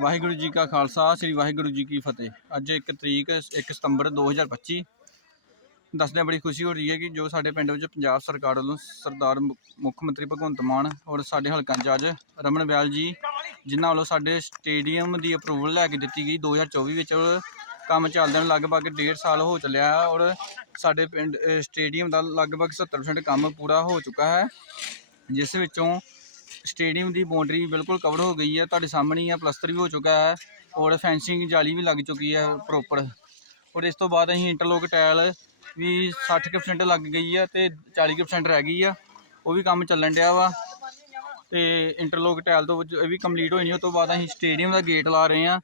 ਵਾਹਿਗੁਰੂ ਜੀ ਕਾ ਖਾਲਸਾ, ਸ੍ਰੀ ਵਾਹਿਗੁਰੂ ਜੀ ਕੀ ਫਤਿਹ। ਅੱਜ ਇੱਕ ਤਰੀਕ 1 ਸਤੰਬਰ 2025 ਦੱਸਦਿਆਂ ਬੜੀ ਖੁਸ਼ੀ ਹੋ ਰਹੀ ਹੈ ਕਿ ਜੋ ਸਾਡੇ ਪਿੰਡ ਵਿੱਚ ਪੰਜਾਬ ਸਰਕਾਰ ਵੱਲੋਂ ਸਰਦਾਰ ਮੁੱਖ ਮੰਤਰੀ ਭਗਵੰਤ ਮਾਨ ਔਰ ਸਾਡੇ ਹਲਕਾ ਇੰਚਾਰਜ ਰਮਨ ਬਿਆਲ ਜੀ, ਜਿਨ੍ਹਾਂ ਵੱਲੋਂ ਸਾਡੇ ਸਟੇਡੀਅਮ ਦੀ ਅਪਰੂਵਲ ਲੈ ਕੇ ਦਿੱਤੀ ਗਈ 2024 ਵਿੱਚ। ਕੰਮ ਚੱਲਦਿਆਂ ਨੂੰ ਲਗਭਗ ਡੇਢ ਸਾਲ ਹੋ ਚੱਲਿਆ ਹੈ ਔਰ ਸਾਡੇ ਪਿੰਡ ਸਟੇਡੀਅਮ ਦਾ ਲਗਭਗ 70% ਕੰਮ ਪੂਰਾ ਹੋ ਚੁੱਕਾ ਹੈ। ਜਿਸ ਵਿੱਚੋਂ ਸਟੇਡੀਅਮ ਦੀ ਬਾਉਂਡਰੀ ਬਿਲਕੁਲ ਕਵਰ ਹੋ ਗਈ ਹੈ। ਤੁਹਾਡੇ ਸਾਹਮਣੇ ਹੀ ਆ, ਪਲਸਤਰ ਵੀ ਹੋ ਚੁੱਕਾ ਹੈ ਔਰ ਫੈਂਸਿੰਗ ਜਾਲੀ ਵੀ ਲੱਗ ਚੁੱਕੀ ਹੈ ਪ੍ਰੋਪਰ ਔਰ ਇਸ ਤੋਂ ਬਾਅਦ ਅਸੀਂ ਇੰਟਰਲੋਕ ਟਾਇਲ ਵੀ 60% ਲੱਗ ਗਈ ਹੈ ਤੇ 40% ਰਹਿ ਗਈ ਆ। ਉਹ ਵੀ ਕੰਮ ਚੱਲਣ ਡਿਆ ਵਾ ਤੇ ਇੰਟਰਲੋਕ ਟਾਇਲ ਤੋਂ ਇਹ ਵੀ ਕੰਪਲੀਟ ਹੋਈ ਨਹੀਂ ਉਸ ਤੋਂ ਬਾਅਦ ਅਸੀਂ ਸਟੇਡੀਅਮ ਦਾ ਗੇਟ ਲਾ ਰਹੇ ਹਾਂ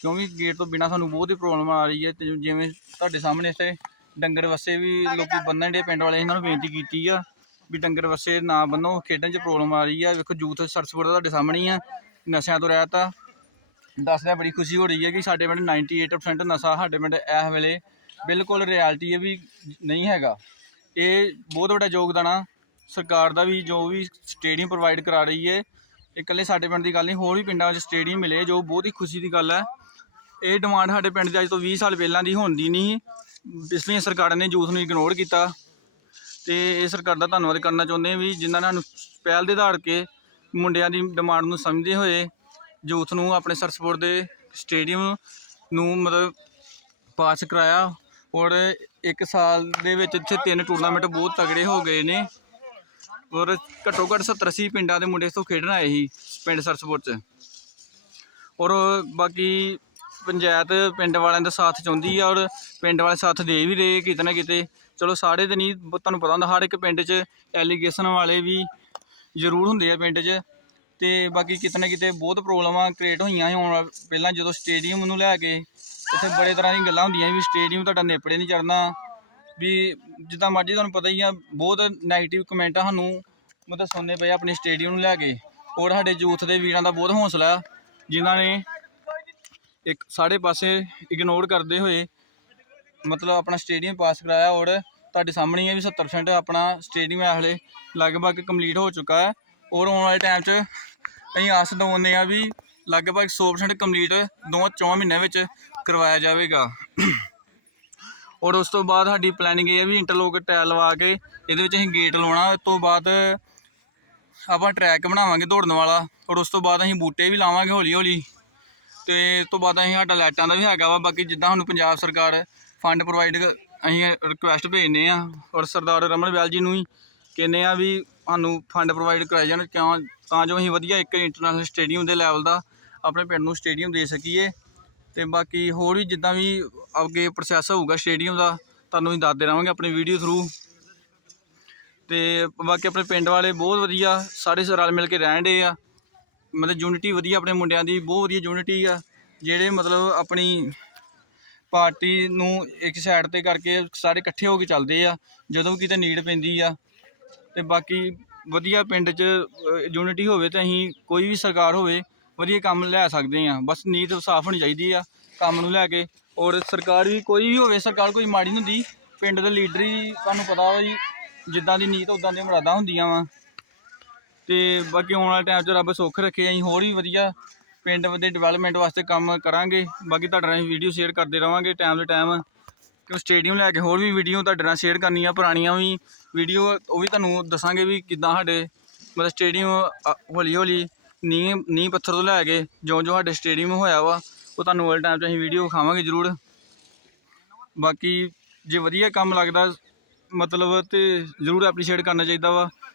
ਕਿਉਂਕਿ ਗੇਟ ਤੋਂ ਬਿਨਾ ਸਾਨੂੰ ਬਹੁਤ ਹੀ ਪ੍ਰੋਬਲਮ ਆ ਰਹੀ ਹੈ ਤੇ ਜਿਵੇਂ ਤੁਹਾਡੇ ਸਾਹਮਣੇ ਇੱਥੇ ਡੰਗਰ ਵਸੇ ਵੀ ਲੋਕੀ ਬੰਨਣ ਦੇ ਪਿੰਡ ਵਾਲੇ ਇਹਨਾਂ ਨੂੰ ਬੇਨਤੀ ਕੀਤੀ ਆ। ਵੀ ਡੰਗਰ ਵਸੇ ਨਾ ਬੰਨੋ ਖੇਡਣ 'ਚ ਪ੍ਰੋਬਲਮ ਆ ਰਹੀ ਆ। ਵੇਖੋ ਯੂਥ ਸਰਸਪੁਰ ਦਾ ਤੁਹਾਡੇ ਸਾਹਮਣੇ ਹੀ ਆ, ਨਸ਼ਿਆਂ ਤੋਂ ਰਹਿਤ ਆ। ਦੱਸਦਿਆਂ ਬੜੀ ਖੁਸ਼ੀ ਹੋ ਰਹੀ ਹੈ ਕਿ ਸਾਡੇ ਪਿੰਡ 98% ਨਸ਼ਾ ਸਾਡੇ ਪਿੰਡ ਇਸ ਵੇਲੇ ਬਿਲਕੁਲ ਰਿਐਲਿਟੀ ਹੈ ਵੀ ਨਹੀਂ ਹੈਗਾ। ਇਹ ਬਹੁਤ ਵੱਡਾ ਯੋਗਦਾਨ ਆ। ਸਰਕਾਰ ਦਾ ਵੀ ਜੋ ਵੀ ਸਟੇਡੀਅਮ ਪ੍ਰੋਵਾਈਡ ਕਰਾ ਰਹੀ ਹੈ, ਇਹ ਇਕੱਲੇ ਸਾਡੇ ਪਿੰਡ ਦੀ ਗੱਲ ਨਹੀਂ, ਹੋਰ ਵੀ ਪਿੰਡਾਂ ਵਿੱਚ ਸਟੇਡੀਅਮ ਮਿਲੇ, ਜੋ ਬਹੁਤ ਹੀ ਖੁਸ਼ੀ ਦੀ ਗੱਲ ਹੈ। ਇਹ ਡਿਮਾਂਡ ਸਾਡੇ ਪਿੰਡ ਦੇ ਅੱਜ ਤੋਂ 20 ਸਾਲ ਪਹਿਲਾਂ ਦੀ ਹੁੰਦੀ ਨਹੀਂ ਸੀ। ਪਿਛਲੀਆਂ ਸਰਕਾਰਾਂ ਨੇ ਯੂਥ ਨੂੰ ਇਗਨੋਰ ਕੀਤਾ। ਤੇ ਇਹ ਸਰਕਾਰ ਦਾ ਧੰਨਵਾਦ ਕਰਨਾ ਚਾਹੁੰਦੇ ਹਾਂ ਵੀ ਜਿਨ੍ਹਾਂ ਨੇ ਸਾਨੂੰ ਪਹਿਲ ਦੇ ਆਧਾਰ ਕੇ ਮੁੰਡਿਆਂ ਦੀ ਡਿਮਾਂਡ ਨੂੰ ਸਮਝਦੇ ਹੋਏ ਯੂਥ ਨੂੰ ਆਪਣੇ ਸਰਸਪੁਰ ਦੇ ਸਟੇਡੀਅਮ ਨੂੰ ਮਤਲਬ ਪਾਸ ਕਰਾਇਆ ਔਰ ਇੱਕ ਸਾਲ ਦੇ ਵਿੱਚ ਇੱਥੇ ਤਿੰਨ ਟੂਰਨਾਮੈਂਟ ਬਹੁਤ ਤਗੜੇ ਹੋ ਗਏ ਨੇ ਔਰ ਘੱਟੋ ਘੱਟ 70 80 ਪਿੰਡਾਂ ਦੇ ਮੁੰਡੇ ਇਸ ਤੋਂ ਖੇਡਣ ਆਏ ਸੀ ਪਿੰਡ ਸਰਸਪੁਰ 'ਚ ਔਰ ਬਾਕੀ ਪੰਚਾਇਤ ਪਿੰਡ ਵਾਲਿਆਂ ਦਾ ਸਾਥ ਚਾਹੁੰਦੀ ਆ ਔਰ ਪਿੰਡ ਵਾਲੇ ਸਾਥ ਦੇ ਵੀ ਰਹੇ ਕਿਤੇ ਨਾ ਕਿਤੇ। ਚਲੋ ਸਾਰੇ ਤੇ ਨਹੀਂ ਤੁਹਾਨੂੰ ਪਤਾ ਹੁੰਦਾ ਹਰ ਇੱਕ ਪਿੰਡ 'ਚ ਐਲੀਗੇਸ਼ਨ ਵਾਲੇ ਵੀ ਜ਼ਰੂਰ ਹੁੰਦੇ ਆ ਪਿੰਡ 'ਚ। ਤੇ ਬਾਕੀ ਕਿਤੇ ਨਾ ਕਿਤੇ ਬਹੁਤ ਪ੍ਰੋਬਲਮਾਂ ਕ੍ਰੀਏਟ ਹੋਈਆਂ ਸੀ ਹੁਣ ਪਹਿਲਾਂ ਜਦੋਂ ਸਟੇਡੀਅਮ ਨੂੰ ਲੈ ਕੇ ਉੱਥੇ ਬੜੇ ਤਰ੍ਹਾਂ ਦੀਆਂ ਗੱਲਾਂ ਹੁੰਦੀਆਂ ਵੀ ਸਟੇਡੀਅਮ ਤੁਹਾਡਾ ਨੇਪੜੇ ਨਹੀਂ ਚੜਨਾ ਵੀ ਜਿੱਦਾਂ ਮਰਜ਼ੀ ਤੁਹਾਨੂੰ ਪਤਾ ਹੀ ਆ ਬਹੁਤ ਨੈਗੇਟਿਵ ਕਮੈਂਟ ਸਾਨੂੰ। ਮਤਲਬ ਸੁਣਨੇ ਪਏ ਆਪਣੇ ਸਟੇਡੀਅਮ ਨੂੰ ਲੈ ਕੇ। ਔਰ ਸਾਡੇ ਯੂਥ ਦੇ ਵੀਰਾਂ ਦਾ ਬਹੁਤ ਹੌਸਲਾ ਆ, ਜਿਨ੍ਹਾਂ ਨੇ ਇੱਕ ਸਾਰੇ ਪਾਸੇ ਇਗਨੋਰ ਕਰਦੇ ਹੋਏ ਮਤਲਬ ਆਪਣਾ ਸਟੇਡੀਅਮ ਪਾਸ ਕਰਾਇਆ ਔਰ ਤੁਹਾਡੇ ਸਾਹਮਣੇ ਹੀ ਹੈ ਵੀ 70% ਆਪਣਾ ਸਟੇਡੀਅਮ ਇਸ ਵੇਲੇ ਲਗਭਗ ਕੰਪਲੀਟ ਹੋ ਚੁੱਕਾ ਹੈ। ਔਰ ਆਉਣ ਵਾਲੇ ਟਾਈਮ 'ਚ ਅਸੀਂ ਆਸ ਦਵਾਉਂਦੇ ਆ ਵੀ ਲਗਭਗ 100% ਕੰਪਲੀਟ ਦੋ ਚੌਂ ਮਹੀਨਿਆਂ ਵਿੱਚ ਕਰਵਾਇਆ ਜਾਵੇਗਾ। ਔਰ ਉਸ ਤੋਂ ਬਾਅਦ ਸਾਡੀ ਪਲੈਨਿੰਗ ਇਹ ਹੈ ਵੀ ਇੰਟਰਲੋਕ ਟਾਇਲ ਲਵਾ ਕੇ ਇਹਦੇ ਵਿੱਚ ਅਸੀਂ ਗੇਟ ਲਾਉਣਾ, ਉਸ ਤੋਂ ਬਾਅਦ ਆਪਾਂ ਟਰੈਕ ਬਣਾਵਾਂਗੇ ਦੌੜਨ ਵਾਲਾ। ਔਰ ਉਸ ਤੋਂ ਬਾਅਦ ਅਸੀਂ ਬੂਟੇ ਵੀ ਲਾਵਾਂਗੇ ਹੌਲੀ ਹੌਲੀ ਤੇ ਇਸ ਤੋਂ ਬਾਅਦ ਅਸੀਂ ਸਾਡਾ ਲਾਈਟਾਂ ਦਾ ਵੀ ਹੈਗਾ ਵਾ, ਬਾਕੀ ਜਿੱਦਾਂ ਸਾਨੂੰ ਪੰਜਾਬ ਸਰਕਾਰ ਫੰਡ ਪ੍ਰੋਵਾਈਡ ਅਸੀਂ ਰਿਕੁਐਸਟ ਭੇਜਨੇ ਆ, ਔਰ ਸਰਦਾਰ ਰਮਨ ਬਿਆਲ ਜੀ ਨੂੰ ਹੀ ਕਹਿੰਦੇ ਆ ਵੀ ਸਾਨੂੰ ਫੰਡ ਪ੍ਰੋਵਾਈਡ ਕਰਾਏ ਜਾਣ, ਕਿਉਂ, ਤਾਂ ਜੋ ਅਸੀਂ ਵਧੀਆ ਇੱਕ ਇੰਟਰਨੈਸ਼ਨਲ ਸਟੇਡੀਅਮ ਦੇ ਲੈਵਲ ਦਾ ਆਪਣੇ ਪਿੰਡ ਨੂੰ ਸਟੇਡੀਅਮ ਦੇ ਸਕੀਏ। ਤੇ ਬਾਕੀ ਹੋਰ ਵੀ ਜਿੱਦਾਂ ਵੀ ਅੱਗੇ ਪ੍ਰੋਸੈਸ ਹੋਊਗਾ ਸਟੇਡੀਅਮ ਦਾ, ਤੁਹਾਨੂੰ ਅਸੀਂ ਦੱਸਦੇ ਰਹਾਂਗੇ ਆਪਣੀ ਵੀਡੀਓ ਥਰੂ ਤੇ ਬਾਕੀ ਆਪਣੇ ਪਿੰਡ ਵਾਲੇ ਬਹੁਤ ਵਧੀਆ, ਸਾਰੇ ਰਲ ਮਿਲ ਕੇ ਰਹਿਣ ਦੇ ਆ। ਮਤਲਬ ਯੂਨਿਟੀ ਵਧੀਆ ਆਪਣੇ ਮੁੰਡਿਆਂ ਦੀ, ਬਹੁਤ ਵਧੀਆ ਯੂਨਿਟੀ ਆ। ਜਿਹੜੇ ਮਤਲਬ ਆਪਣੀ ਪਾਰਟੀ ਨੂੰ ਇੱਕ ਸਾਈਡ ਤੇ ਕਰਕੇ ਸਾਰੇ ਇਕੱਠੇ ਹੋ ਕੇ ਚੱਲਦੇ ਆ, ਜਦੋਂ ਕਿਤੇ ਨੀਡ ਪੈਂਦੀ ਆ। ਤੇ ਬਾਕੀ ਵਧੀਆ ਪਿੰਡ 'ਚ ਯੂਨਿਟੀ ਹੋਵੇ ਤਾਂ ਅਸੀਂ ਕੋਈ ਵੀ ਸਰਕਾਰ ਹੋਵੇ, ਵਧੀਆ ਕੰਮ ਲੈ ਸਕਦੇ ਆ। ਬਸ ਨੀਤ ਸਾਫ਼ ਹੋਣੀ ਚਾਹੀਦੀ ਆ ਕੰਮ ਨੂੰ ਲੈ ਕੇ। ਔਰ ਸਰਕਾਰ ਵੀ ਕੋਈ ਵੀ ਹੋਵੇ, ਸਰਕਾਰ ਕੋਈ ਮਾੜੀ ਨਹੀਂ ਹੁੰਦੀ। ਪਿੰਡ ਦੇ ਲੀਡਰ ਹੀ, ਤੁਹਾਨੂੰ ਪਤਾ ਵਾ ਜੀ, ਜਿੱਦਾਂ ਦੀ ਨੀਤ ਉਦਾਂ ਦੀਆਂ ਮੁਰਾਦਾਂ ਹੁੰਦੀਆਂ ਵਾ। ਤੇ ਬਾਕੀ ਆਉਣ ਵਾਲੇ ਟਾਈਮ 'ਚ ਰੱਬ ਸੁੱਖ ਰੱਖੇ, ਅਸੀਂ ਹੋਰ ਵੀ ਵਧੀਆ ਪਿੰਡ ਦੇ ਡਿਵੈਲਪਮੈਂਟ ਵਾਸਤੇ ਕੰਮ ਕਰਾਂਗੇ। ਬਾਕੀ ਤੁਹਾਡੇ ਨਾਲ ਵੀਡੀਓ ਸ਼ੇਅਰ ਕਰਦੇ ਰਵਾਂਗੇ ਟਾਈਮ ਦੇ ਟਾਈਮ ਕਿ ਸਟੇਡੀਅਮ ਲੈ ਕੇ ਹੋਰ ਵੀ ਵੀਡੀਓ ਤੁਹਾਡੇ ਨਾਲ ਸ਼ੇਅਰ ਕਰਨੀਆਂ ਪੁਰਾਣੀਆਂ ਵੀ ਵੀਡੀਓ ਉਹ ਵੀ ਤੁਹਾਨੂੰ ਦੱਸਾਂਗੇ ਵੀ ਕਿੱਦਾਂ ਸਾਡੇ ਮਤਲਬ ਸਟੇਡੀਅਮ ਹੌਲੀ ਹੌਲੀ ਨੀਂਹ ਨੀਂਹ ਪੱਥਰ ਤੋਂ ਲੈ ਕੇ ਜੋ ਜੋ ਸਾਡੇ ਸਟੇਡੀਅਮ ਹੋਇਆ ਵਾ, ਉਹ ਤੁਹਾਨੂੰ ਵਾਲੇ ਟਾਈਮ 'ਚ ਅਸੀਂ ਵੀਡੀਓ ਖਾਵਾਂਗੇ ਜ਼ਰੂਰ। ਬਾਕੀ ਜੇ ਵਧੀਆ ਕੰਮ ਲੱਗਦਾ, ਮਤਲਬ ਤੇ ਜ਼ਰੂਰ ਐਪਰੀਸ਼ੀਏਟ ਕਰਨਾ ਚਾਹੀਦਾ ਵਾ।